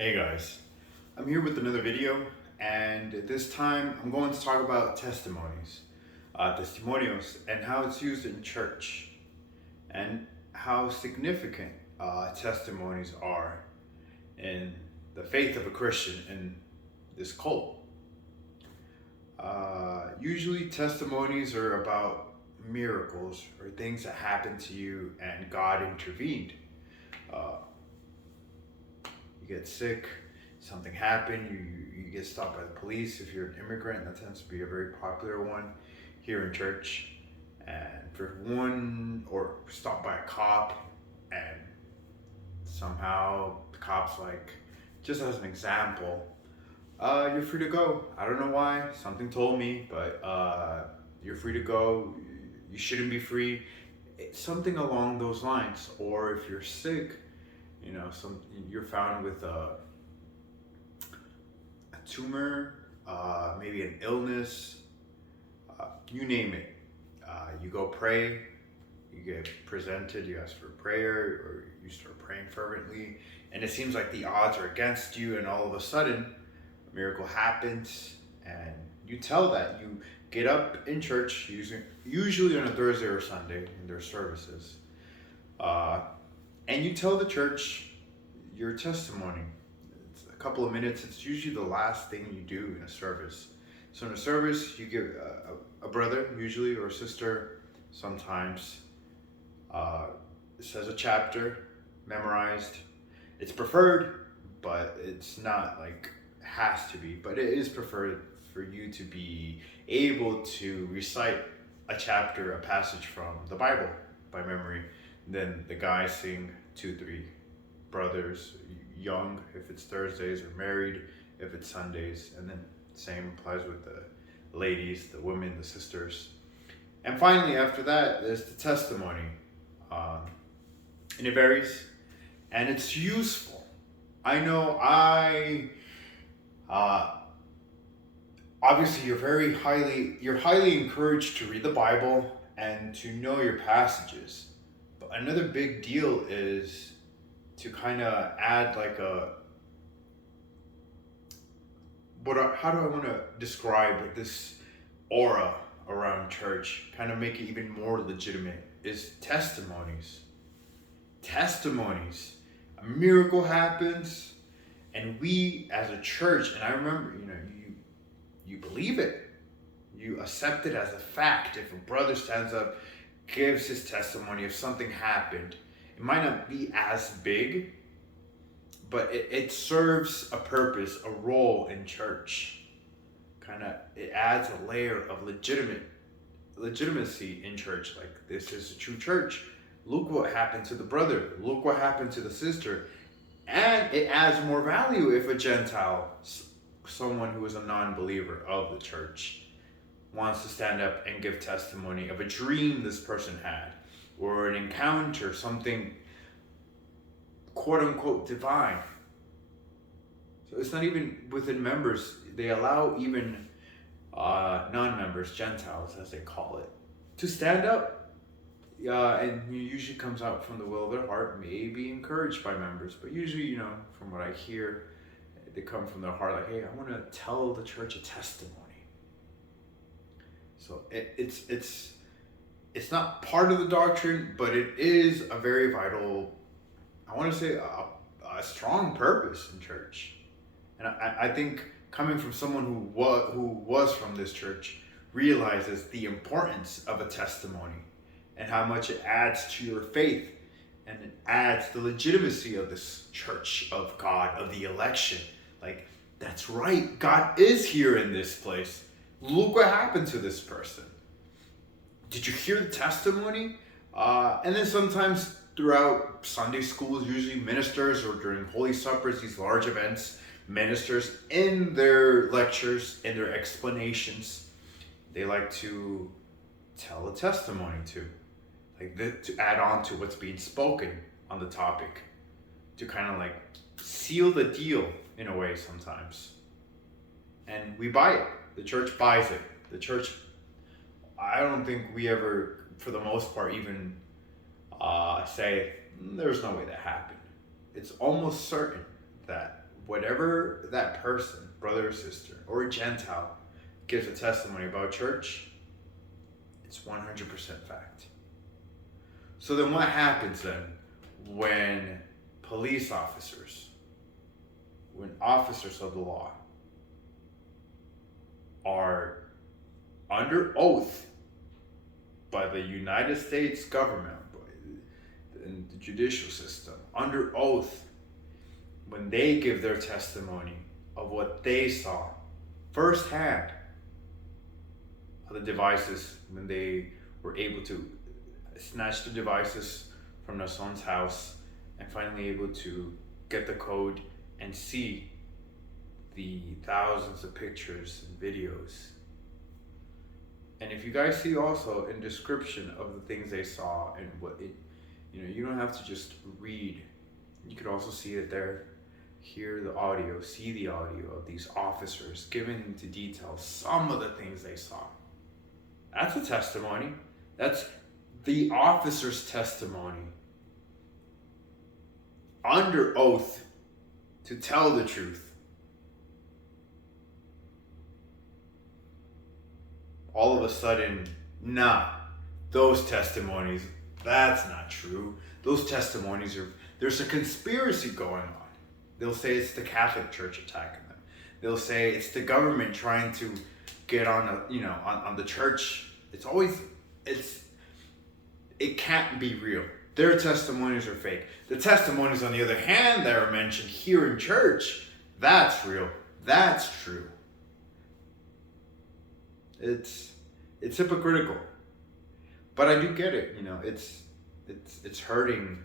Hey guys, I'm here with another video, and this time I'm going to talk about testimonies, testimonios, and how it's used in church, and how significant testimonies are in the faith of a Christian in this cult. Usually, testimonies are about miracles or things that happened to you and God intervened. Uh, you get sick, something happened, you get stopped by the police. If you're an immigrant, that tends to be a very popular one here in church. And for one, or stopped by a cop, and somehow the cop's like, just as an example, you're free to go. I don't know why, something told me, but you're free to go. You shouldn't be free. Something along those lines. Or if you're sick, you're found with a tumor, maybe an illness, you name it. You go pray, you get presented, you ask for prayer, or you start praying fervently, and it seems like the odds are against you, and all of a sudden, a miracle happens, and you tell that. You get up in church, usually on a Thursday or Sunday in their services, and you tell the church your testimony. It's a couple of minutes. It's usually the last thing you do in a service. So in a service, you give a brother, usually, or a sister, sometimes, says a chapter, memorized. It's preferred, but it's not like has to be. But it is preferred for you to be able to recite a chapter, a passage from the Bible by memory. Then the guys sing 2, 3 brothers, young if it's Thursdays, or married if it's Sundays, and then same applies with the ladies, the women, the sisters. And finally, after that, there's the testimony. And it varies, and it's useful. I know obviously you're highly encouraged to read the Bible and to know your passages. But another big deal is to kind of add like how do I want to describe this aura around church, kind of make it even more legitimate, is testimonies. Testimonies. A miracle happens, and we as a church, and I remember, you believe it. You accept it as a fact. If a brother stands up, gives his testimony, if something happened, it might not be as big, but it serves a purpose, a role in church. It adds a layer of legitimacy in church. Like, this is a true church. Look what happened to the brother. Look what happened to the sister. And it adds more value if a Gentile, someone who is a non-believer of the church, wants to stand up and give testimony of a dream this person had, or an encounter, something quote unquote divine. So it's not even within members. They allow even non-members, Gentiles as they call it, to stand up. And it usually comes out from the will of their heart, may be encouraged by members, but usually, from what I hear, they come from their heart, like, hey, I want to tell the church a testimony. So it's not part of the doctrine, but it is a very vital, I want to say, a strong purpose in church. And I think coming from someone who was from this church realizes the importance of a testimony and how much it adds to your faith, and it adds the legitimacy of this church of God, of the election. Like, that's right, God is here in this place. Look what happened to this person. Did you hear the testimony? And then sometimes throughout Sunday schools, usually ministers, or during Holy Suppers, these large events, ministers in their lectures, in their explanations, they like to tell a testimony to add on to what's being spoken on the topic, to kind of like seal the deal in a way sometimes. And we buy it. The church buys it. The church, I don't think we ever, for the most part, even say, there's no way that happened. It's almost certain that whatever that person, brother or sister, or a Gentile, gives a testimony about church, it's 100% fact. So then what happens then when police officers, when officers of the law are under oath by the United States government and the judicial system, under oath, when they give their testimony of what they saw firsthand of the devices, when they were able to snatch the devices from their son's house and finally able to get the code and see the thousands of pictures and videos. And if you guys see also in description of the things they saw and what it, you don't have to just read. You could also see it there, hear the audio, see the audio of these officers giving into detail some of the things they saw. That's a testimony. That's the officer's testimony under oath to tell the truth. All of a sudden, nah, those testimonies, that's not true. Those testimonies there's a conspiracy going on. They'll say it's the Catholic Church attacking them. They'll say it's the government trying to get on on the church. It can't be real. Their testimonies are fake. The testimonies, on the other hand, that are mentioned here in church, that's real. That's true. It's hypocritical. But I do get it, it's hurting.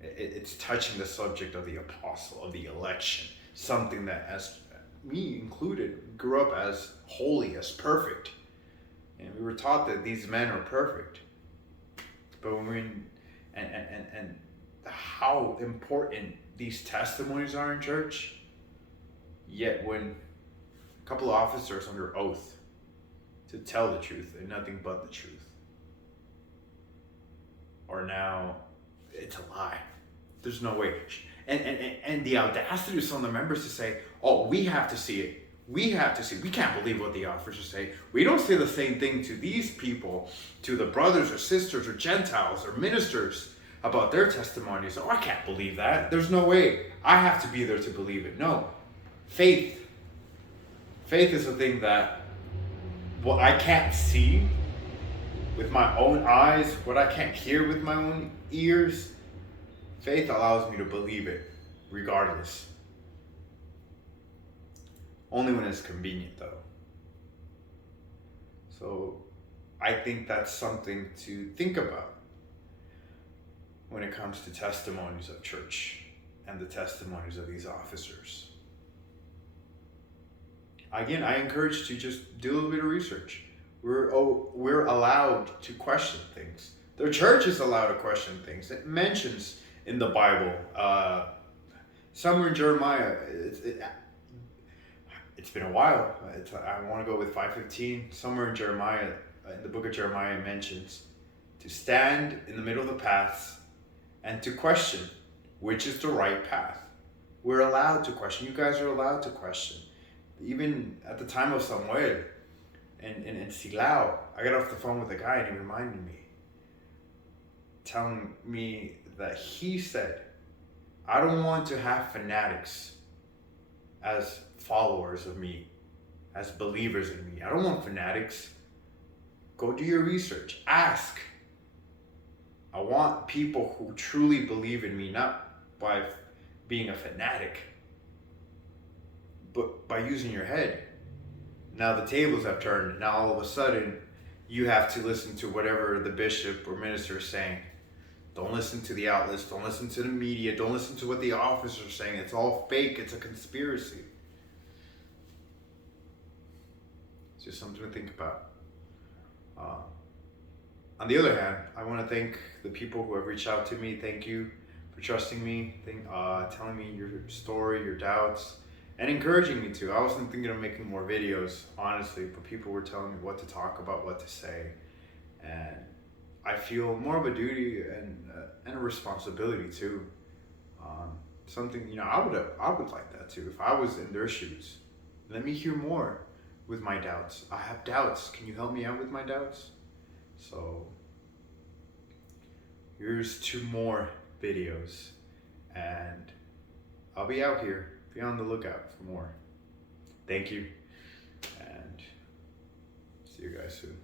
It's touching the subject of the apostle, of the election. Something that, as me included, grew up as holy, as perfect. And we were taught that these men are perfect. But when we're in, and how important these testimonies are in church, yet when a couple of officers under oath to tell the truth and nothing but the truth, or now it's a lie. There's no way. And the audacity of some of the members to say, oh, we have to see it. We have to see. We can't believe what the officers say. We don't say the same thing to these people, to the brothers or sisters or Gentiles or ministers about their testimonies. Oh, I can't believe that. There's no way. I have to be there to believe it. No. Faith is a thing that what I can't see with my own eyes, what I can't hear with my own ears, faith allows me to believe it regardless. Only when it's convenient, though. So I think that's something to think about when it comes to testimonies of church and the testimonies of these officers. Again, I encourage you to just do a little bit of research. We're allowed to question things. The church is allowed to question things. It mentions in the Bible, somewhere in Jeremiah, it's been a while. I want to go with 5:15. Somewhere in Jeremiah, in the book of Jeremiah, mentions to stand in the middle of the paths and to question which is the right path. We're allowed to question. You guys are allowed to question. Even at the time of Samuel and Silao, I got off the phone with a guy and he reminded me, telling me that he said, I don't want to have fanatics as followers of me, as believers in me. I don't want fanatics. Go do your research. Ask. I want people who truly believe in me, not by being a fanatic, but by using your head. Now the tables have turned. Now all of a sudden, you have to listen to whatever the bishop or minister is saying. Don't listen to the outlets. Don't listen to the media. Don't listen to what the officers are saying. It's all fake. It's a conspiracy. It's just something to think about. On the other hand, I want to thank the people who have reached out to me. Thank you for trusting me, telling me your story, your doubts, and encouraging me to. I wasn't thinking of making more videos, honestly, but people were telling me what to talk about, what to say, and I feel more of a duty and a responsibility too, something, I would like that too if I was in their shoes. Let me hear more with my doubts. I have doubts. Can you help me out with my doubts? So here's 2 more videos, and I'll be out here. Be on the lookout for more. Thank you, and see you guys soon.